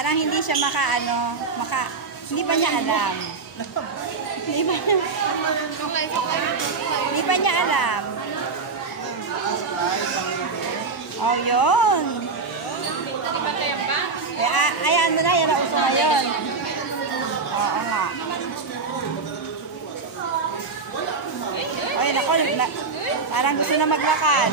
Parang hindi siya hindi pa niya alam. Hindi pa niya alam. Oh, yun. Ayan mo na, yan ang uso ngayon. Oo nga. Ay, nako, parang gusto na maglakad.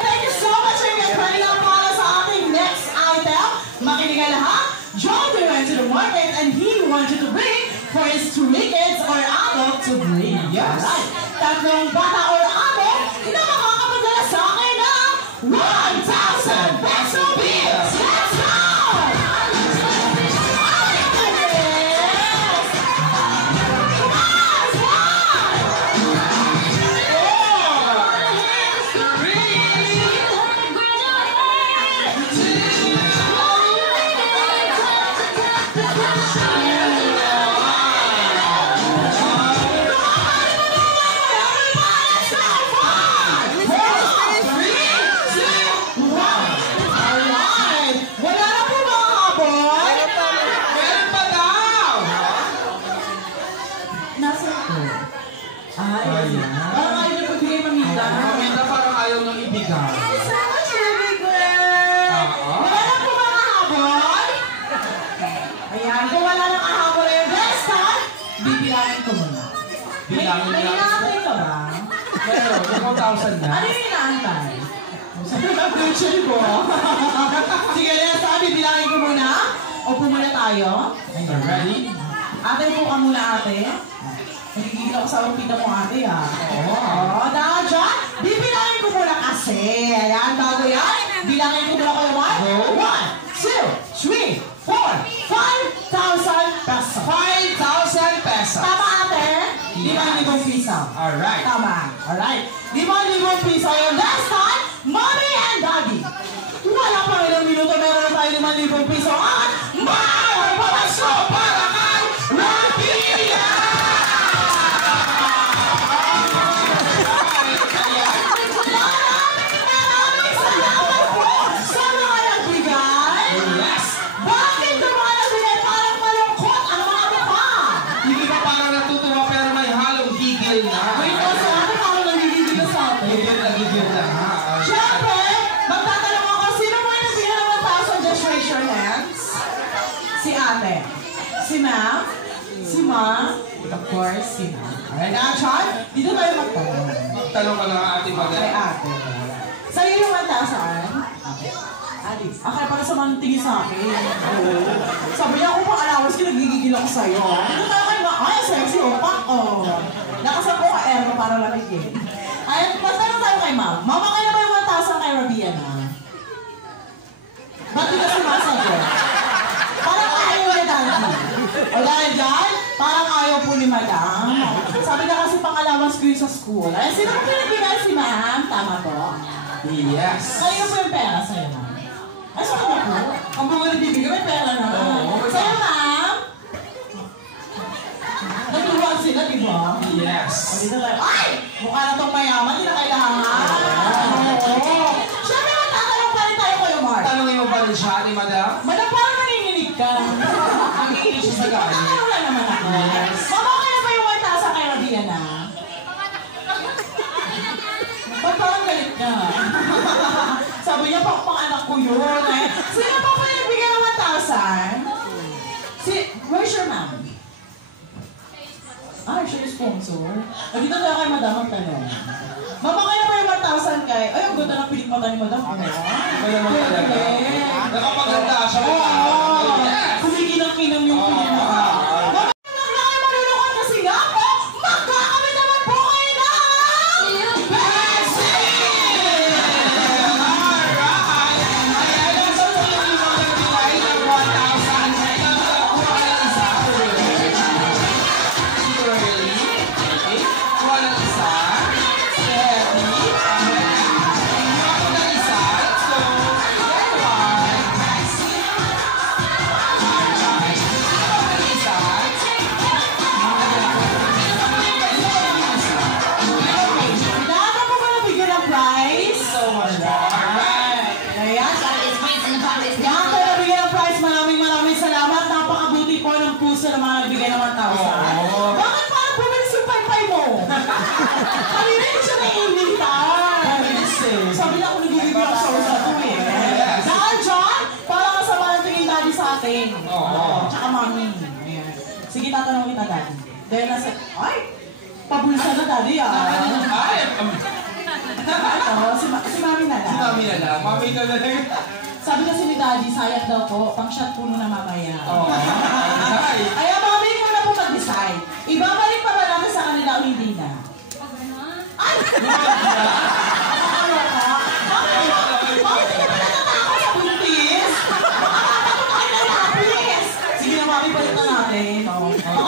Thank you so much for your prayer para sa ating next item. Makinig ka lahat. John went to the market and he wanted to bring for his 3 kids or adult to bring. Yes. Right. Tatlong bata or adult na makakapadala sa akin ng 1,000 peso bills. Let's go! Nahihintay ka ba? Pero, 1,000 na. Ano yung inaantay? Sabi ka, future ko. Sige, Lesa, bibilangin ko muna. Upo muna tayo. Ready? Ate, upo ka muna, ate. Nagigigil ako sa upita mo, ate, ha? Oo. Dahil dyan, bibilangin ko muna kasi. Ayan, bago yan. Bilangin ko muna kayo, Mark. 1, 2, 3, 4, 5,000 pesos. 5,000 pesos. Tama, ate? 5,000 piso. Alright. Tama. Alright. 5,000 piso. Yung last time, mommy and daddy. Wala pang ilang minuto, meron na tayo 5,000 piso. At may papasko para kay Rabia! Maraming salamat po sa mga nagbigay. Yes. Bakit naman nagbigay parang malungkot ang mga mukha? Hindi ba parang natutuwa pero may halong gigil na? Wait, kasi ako parang nagigigil na sa atin. Gigil na ha. Siyempre, magtatanong ako, sino mo yung nagbigay ng 1,000? Just raise your hands. Si ate. Si ma'am. Si ma'am. Of course, si ma'am. Alright, action. Dito tayo magtanong. Tanong ka lang ating Kay bagay. ate. Sa'yo yung 1,000? Alice. Akala pala sa mga tingin sa akin. Sabi niya, kung pang allowance ka, nagigigil ako sa'yo. Ano tayo kayo na, ay, sexy, opa. Oh. Nakasapo ka, Erno, para lamigin. Ay, magtanong tayo kay ma'am. Mama, kayo na ba yung 1,000 kay Rabia na? Ba't di ka sumasagot? Parang ayaw niya dati. O dahil dyan, parang ayaw po ni madam. Sabi na kasi pang allowance ko yun sa school. Ay, sino ko pinagbigay si ma'am? Tama to? Yes. Sa'yo po yung pera sa'yo, ma'am. Ay, sa'yo po? Ang mga nagbibigay, may pera na. Sa'yo, ma'am? Nagturuan sila, di ba? Yes. O dito tayo, ay! Mukha na itong mayaman, hindi na kailangan. Oo. Siyempre, magtatanong pa rin tayo kayo, Mark. Tanongin mo ba rin siya, ni madam? Madam, parang nanginginig ka. Nanginginig siya sa galing. Ano lang naman ako? Yes. Mama, kaya ba yung 1,000 kay Rabia na? Ba't parang galit ka? Sabi niya, pang-anak ko yun. Eh. Sino pa po yung nagbigay ng 1,000? Where's your mom? Ah, siya yung sponsor. Dito tayo kay madam ang tanong. Mama, kaya ba yung 1,000 kay... Ay, ang ganda ng piling mata ni madam. Ano? Kaya naman talaga. Nakapaganda siya. Yes. Kumikinang-kinang yung piling mata. Huwag na kayo malulukot kasi nga po, magkakamit naman po kayo na! Dahil nasa... Ay! Pabulsa na daddy Ay! Ito, si Mami na lang. Si Mami na lang. Mami na lang. Sabi kasi ni daddy, sayang daw po, pang shot puno na mamaya. Oo. Ay! Kaya Mami, ikaw na po mag-decide. Ibabalik pa ba natin sa kanila o hindi na? Ay! Sige na, Mami, balik na natin. Baka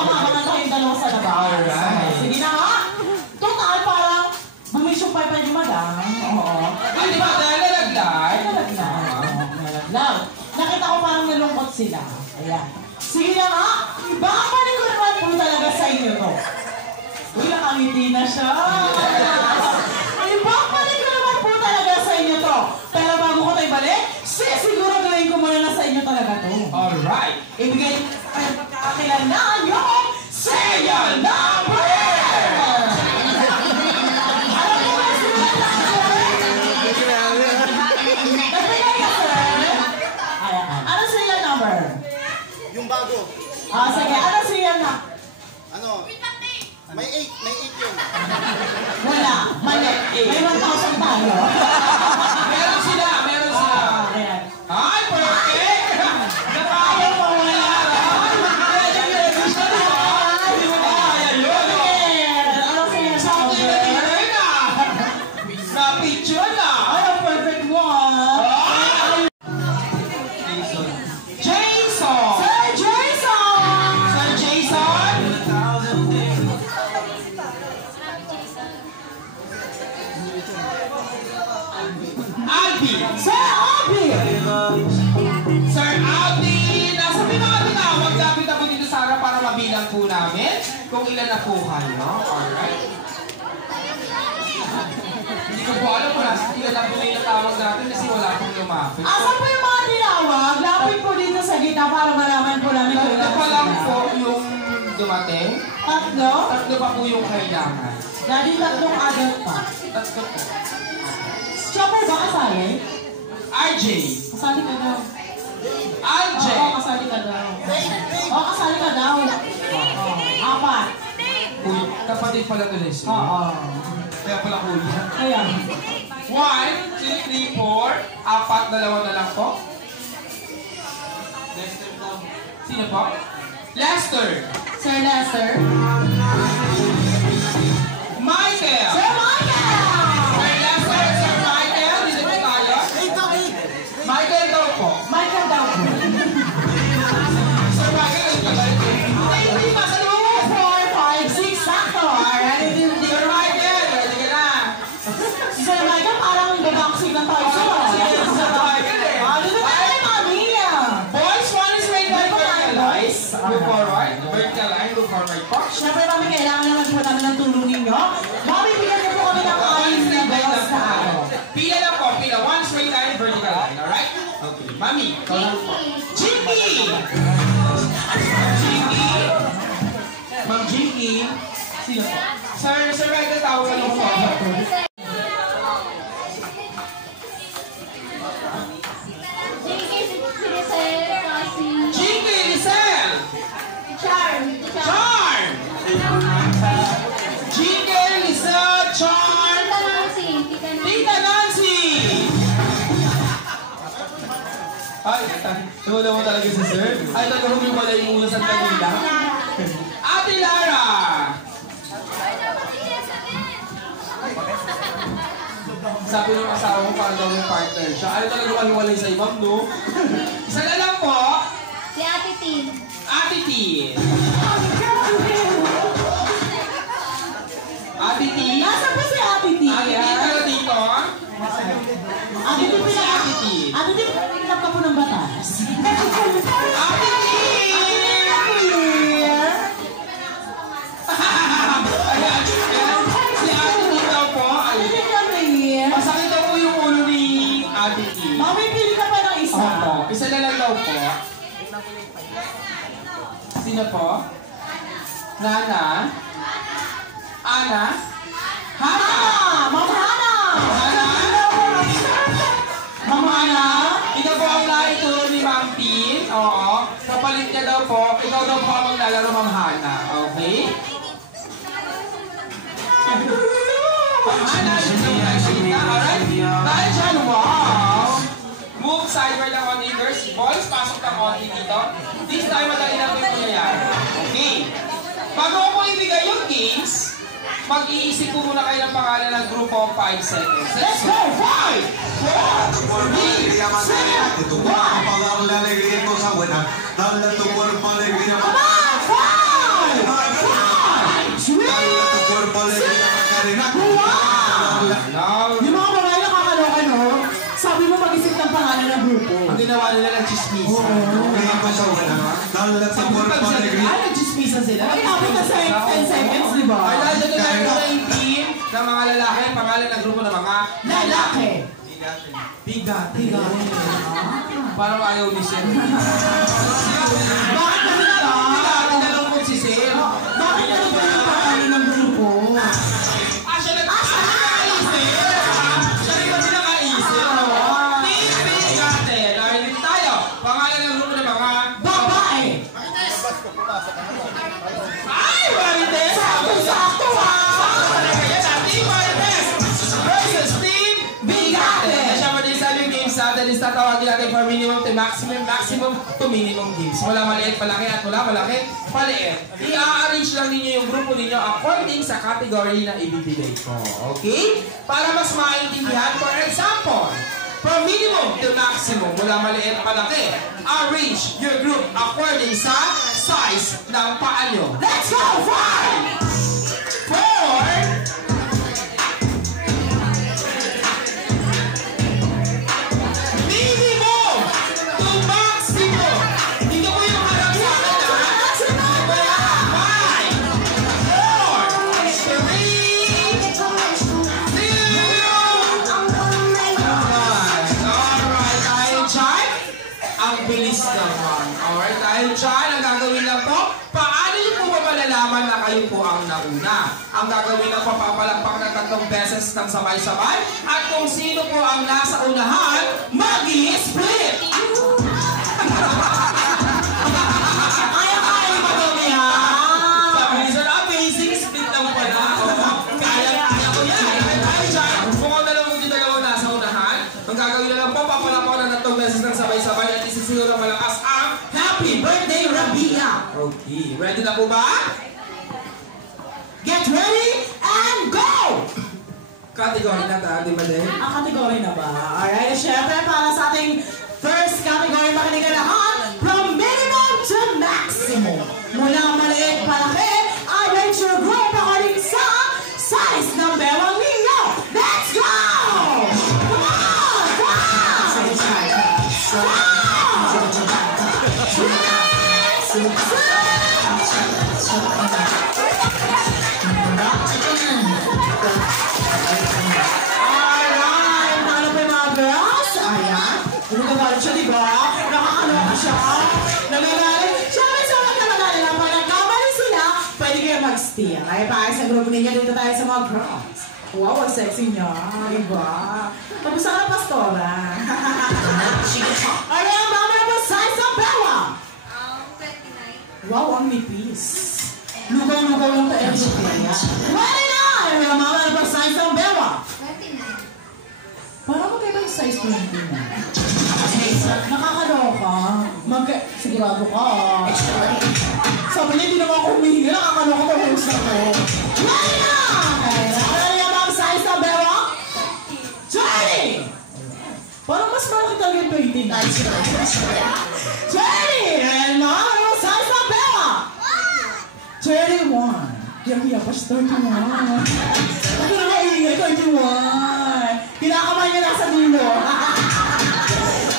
makaman tayong dalawa sa labas. Alright. Sige na nga. Total, parang bumisyong pa yung madam. Oo. Ay, di ba? Dahil nalaglag. Nalaglag. Nakita ko parang nalungkot sila. Ayan. Sige na nga. Ibabalik ko naman po talaga sa inyo to. Uy, nakangiti na siya. Ibabalik ko naman po talaga sa inyo to. Pero bago ko tayo balik, siguro gawin ko muna na sa inyo talaga to. Alright. Ibigay kayo pagkakakilanlan yung serial number! Alam mo ba sila number? Nagbigay ka, sir? Ayan. Ano serial number? Yung bago. Sige. Ano serial na? Ano? May 8 yun. Wala. Mali. May 1,000 tayo. Meron sila. Ayan. Ay, perfect! Ayaw mo, wala. Ano serial number? Na-picture na! Ay, ang perfect mo, Jason! Sir Jason! Sir Jason! Alvin! Sir Abby! Sir Alvin! Nasa pinakatinawag lapit ako dito sa harap para mabilang po namin kung ilan na po kayo. Alright? Hindi ko po alam kung nasa ilan na po na yung natawag natin kasi wala pong lumapit. Asan po yung mga tinawag? Lapit po dito sa gitna para malaman po namin kung Tatlo pa lang po yung dumating. Tatlo? Tatlo pa po yung kailangan. Daddy, tatlong adult pa. Tatlo po. Siya po ba kasali? RJ! Kasali ka daw. RJ! Oo, kasali ka daw. Oo, kasali ka daw. Oo. Apat. Uy, kapatid pala to Leslie. Oo. Kaya pala kuya. Ayan. 1, 2, 3, 4. Apat, dalawa na lang po. Lester po. Sino po? Lester! Sir Lester? Michael! Sir Michael! Sir Lester, Sir Michael, dito po tayo. Michael daw po. Michael daw po. Sir Michael, dito tayo. Hindi pa sa 2, 4, 5, 6, sakto. Alright. Sir Michael, ready ka na. Sir Michael, parang babaksig lang tayo sa'yo. Sir Michael eh. Dito tayo, Mami. Boys, one is right line, vertical line. Move forward. Vertical line, move forward po. Siyempre, Mami, kailangan naman po namin ng tulong ninyo. Mami, bigyan niyo po kami ng ayos na bells na araw. Pila lang po, pila. One straight line, vertical line. Alright? Okay. Mami, ikaw lang po. Jinky! Jinky! Ma'am Jinky. Sino po? Sir Michael, tawag ka lang po. Jinky, Lisel! Charm! Jinky, Lisel, Charm! Tita Nancy! Ay, nawala mo talaga si sir. Ay, talaga mo pala yung muna sa kanila. Ate Lara! Sabi ng asawa ko, parang daw yung partner siya. Ay, talaga maliwalay sa ibang, no? Isa na lang po, Si Ate Tin. Ate T. Ate T. Nasaan po si Ate T? Ate T, pero dito. Ate T, Ate T. Ate T, pinap ka po ng batas. Ate T! Ayan, si Ate T daw po. Ay, masakit daw po yung ulo ni Ate T. Mami, pili ka pa ng isa. Opo, isa na lang daw po. Sino po? Nana? Ana? Hana? Ma'am Hana! Hana? Ma'am Hana? Ito po ang naituro ni Ma'am Pin. Oo. Kapalit niya daw po, ikaw daw po ang maglalaro, Ma'am Hana. Okay? Alright? Dahil dyan, wow! Move sideward ng only girls. Balls, pasok ng only dito. This time, madali lang ito nangyayari. Okay. Bago ko ibigay yung games, mag-iisip po muna kayo ng pangalan ng grupo 5 seconds. Let's go! 5, 4, 3, 2, 1. Yung mga babae nakakaloka, no? Sabi mo mag-isip ng pangalan ng grupo. Ang ginawa nila ng chismisa. Nag-chismisa sila. Nag-abot na sa 10 seconds, di ba? Ay, dahil na yung team ng mga lalaki, ang pangalan ng grupo ng mga Lalaki. Bigate. Parang ayaw ni Sir. Bakit na nila? Bigate na lang po si Sir. Bakit na nila yung pangalan ng grupo? Siya nag-aisip! Siya rin ba sila kaisip? Team Bigate. Narinig tayo. Pangalan ng grupo ng mga Babae. Ay! Marites! Sakto-sakto, Team Marites versus Team Bigate. Siya din sa aming games natin is tatawagin natin for minimum to maximum to minimum games. Mula maliit, palaki at mula malaki, paliit. I-arrange lang ninyo yung grupo ninyo according sa category na ibibigay ko. Okay? Para mas maintindihan, for example, from minimum to maximum, mula maliit, palaki, arrange your group according sa size ng paa nyo. Let's go! 5, 4, bilis naman. Alright, dahil dyan, ang gagawin lang po, paano nyo po ba malalaman na kayo po ang nauna? Ang gagawin lang po, papalakpak ng 3 beses ng sabay-sabay, at kung sino po ang nasa unahan, mag-i-split! Kaya-kaya mo ba niya? Sabi ni Sir, amazing split lang pala. Kaya-kaya ko yan. Dahil dyan, kung ang dalawa nasa unahan, ang gagawin na lang po, papalakpak ng 3 beses ng sabay-sabay, at isisigaw ng malakas ang Happy Birthday, Rabia! Okay, ready na po ba? Get ready and go! Category na ta, di ba din? Ang category na ba? Alright, syempre para sa ating first category, makinig ka lahat, from minimum to maximum. Mula maliit palaki, arrange your group according sa size ng bewang ninyo. Let's go! Come on! Alright, nakano po yung mga girls? Ayan. Nagagalit siya, diba? Nakakaloka siya. Nagagalit. Siyempre, sa mga nagagalit na pag nagkamali sila, pwede kayo mag-steal. Ay, paayos sa grupo ninyo, dito tayo sa mga girls. Wow, ang sexy niya. Diba? Tapos ang pastora. Alright, ang mamaya po, size ng bewa. 29. Wow, ang nipis. Lugaw-lugaw lang tayo sa kanya. 29! Ang mamaya po, size ng bewa. 29. Parang magkaiba yung size 29. Nakakaloka. Sigurado ka. Sabi niya, hindi naman ako humihingi. Nakakaloka pa yung gusto ko. Ready na! Ano yung mga size ng bewa? 20! Parang mas malaki talaga yung 29. 20! And mga yung size ng bewa? 31. Hiya-hiya pa siya 31. Ako na maingay, 31. Kinakamay niya nasa dulo.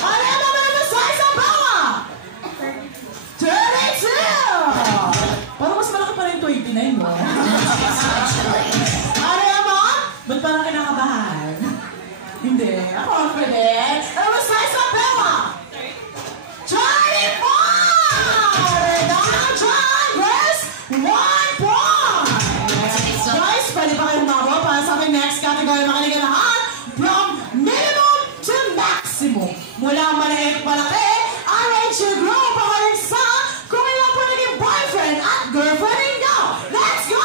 Ano yung mga yung size ng bewa? 32! Parang mas malaki pa rin 29, no? Ano yung mga? Ba't parang kinakabahan? Hindi. Ako confident. Ano yung size ng bewa? 24! Donald Trump, Chris, 1 point! Guys, pwede pa kayong mabawa para sa aking next category. Makinig ka lahat. From minimum to maximum. Mula maliit palaki, arrange your group according sa kung ilan po naging boyfriend at girlfriend ninyo. Let's go!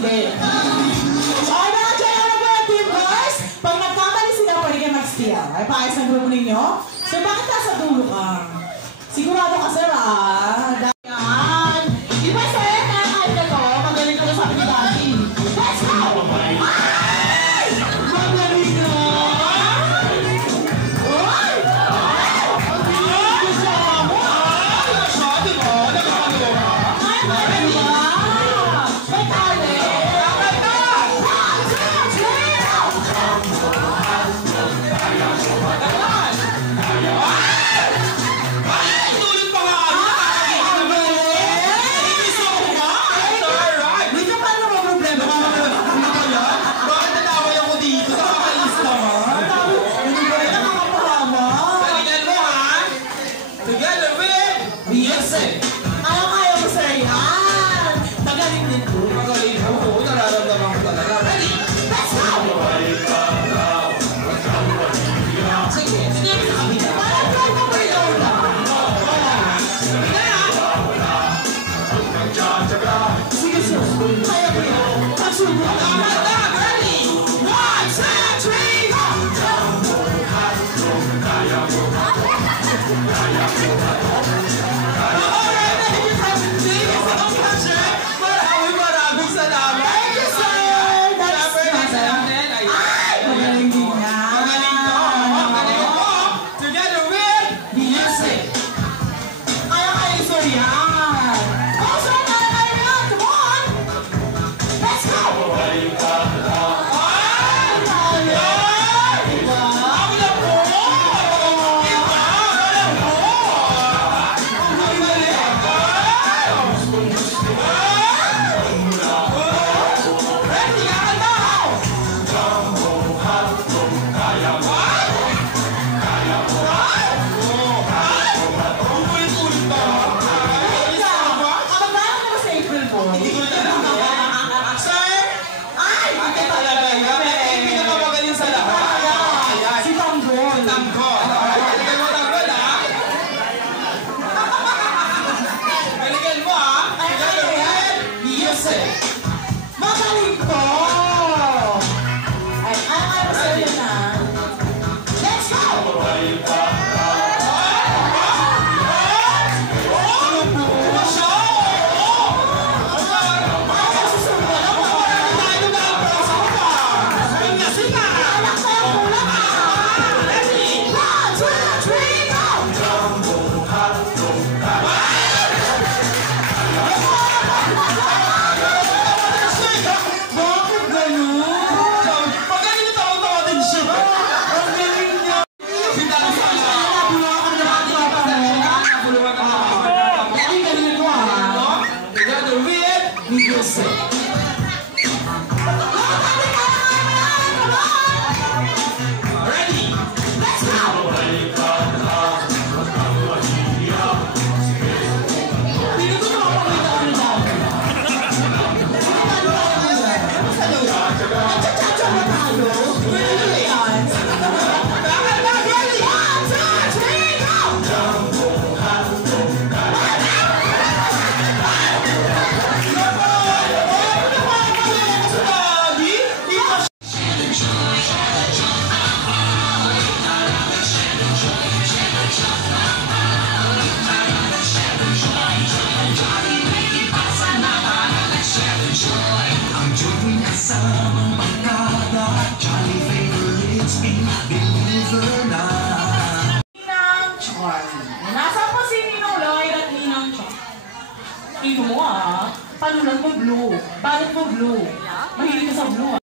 hindi. Okay, na-check na ba yung team boys? Pag nagkamali sila, pwede kayo mag-steal. Ay, paayos ang grupo ninyo? So, bakit nasa dulo ka? Sigurado ka, sir, ah. Yan. Di ba, sir, kahit na to, magaling ka na sabi ni Daddy. Let's go! Ay! Magaling na! Ay! Gusto mo? Sabi mo, nakakaliwa ka. Ay, magaling ba? May talent! Dapat na! 1, 2, 3! Ay, tulit pa nga! Dito pa ano ba problema? Bakit natawag ako dito? Nakakainis naman. Hindi ba rin nakakapahama? Galingan mo, ha? Together with music. Ayaw mo sir yan. Magaling din po. Magaling mo. Oo, nararamdaman ko talaga. Ready? Let's go! Sige, sige sa kabila. Parang try mo ba yun? Sige sir. Kaya mo yun. Pagsubok. Dapat na! Ready? 1, 2, 3, go! Maraming salamat. Thank you sir. That's Ay! magaling din yan. Magaling to. Magaling ko. Together with music. Kaya sir yan. Oh sir, kaya yan. Come on. Let's go. Ay! Magaling ko! Ay, mo sir yan ah. Let's go! Ay, susunod ako. Anak ko yung kulang ah. 1, 2, 3, go! Bakit ganun? Magaling na tawa-tawa din siya. Ang galing niya. Sinabi sa akin. Nabuluhan ka na natin. Nabuluhan ka na. Ay, galing ko ah. Together with music. Ready? Let's go! Dito ko makapagkita ko ni Daddy. Nagchachacha ba tayo? Ano yan? Bakit na? Ready? 1, 2, 3, go! Ninang Chon. Nasa po si Ninong Lloyd at Ninang Chon. Ino mo ah. Panulan mo blue. Bakit mo blue? Mahilig ka sa blue ah.